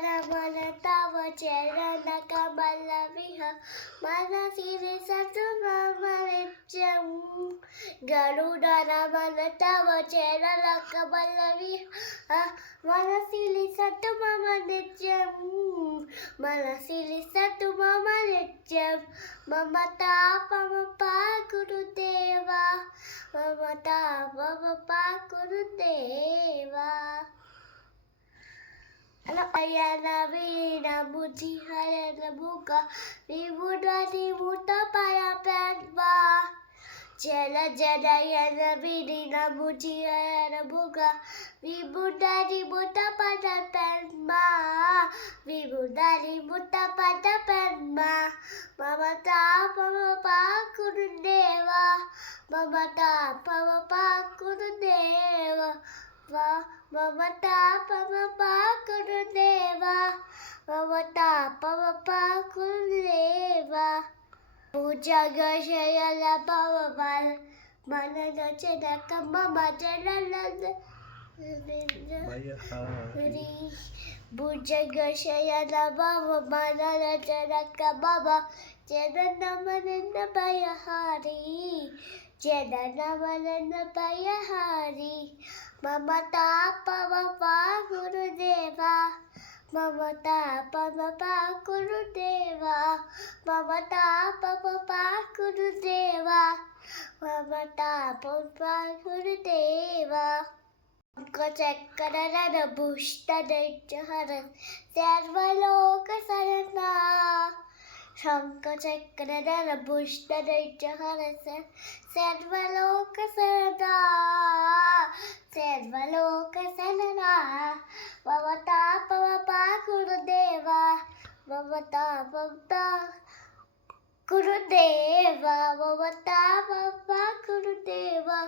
మన తవ చరణ కమల విహ మనసిరి సతుమరిత్యం గరుడన మన తవ చరణ కమల విహ మనసిరి సతుమరిత్యం మనసిరి సతుమరిత్యం మమతా పమపా గురుదేవా మమతా పమపా గురుదేవా Ayana vina buji harana buka vibudani muta para penba Jala jala yana vina buji harana buka vibudani muta para penba Vibudani muta para penba Mamata pamapa kurudeva Mamata pamapa kurudeva Mamata pamapa kurudeva Mamata pamapa kurudeva Puja gashayala pavamal Manana chenaka mama chenala Puja gashayala pavamal Manana chenaka mama Chenana manana bayahari Chenana manana bayahari Mamata pamapa kurudeva Mamata pamapa kurudeva Mamata pamapa kurudeva Mamata pamapa kurudeva Kachakarana bushta daichaharan Sarvaloka sarana Shankachakradana bushta daichaharan Sarvaloka sarana Sarvaloka sarana Mamata pamapa kurudeva Mamata pamapa kurudeva Mamata pamapa kurudeva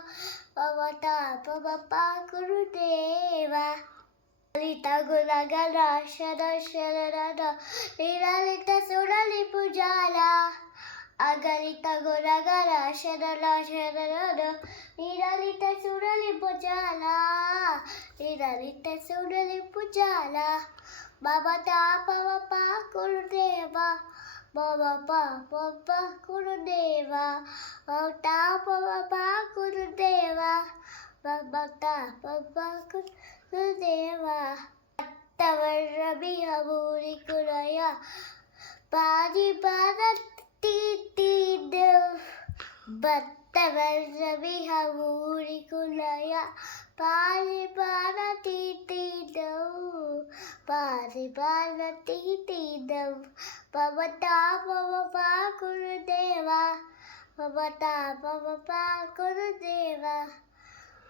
Mamata pamapa kurudeva Lita gulagala shara sharada Lita surali pujala Agalita gulagala shara sharada Lita surali pujala Lita surali pujala Mamata pamapa kurudeva Mamata pamapa kurudeva Mamata pamapa kurudeva Mamata pamapa kurudeva Tavarrabi haburi kuraya Padi parati dev Tavarrabi haburi kuraya Padi parati dev Padi parati dev Mamata pamapa kurudeva Mamata pamapa kurudeva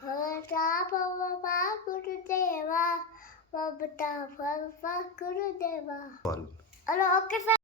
Mamata pamapa kurudeva Mamata pamapa kurudeva Hello, okay, sir.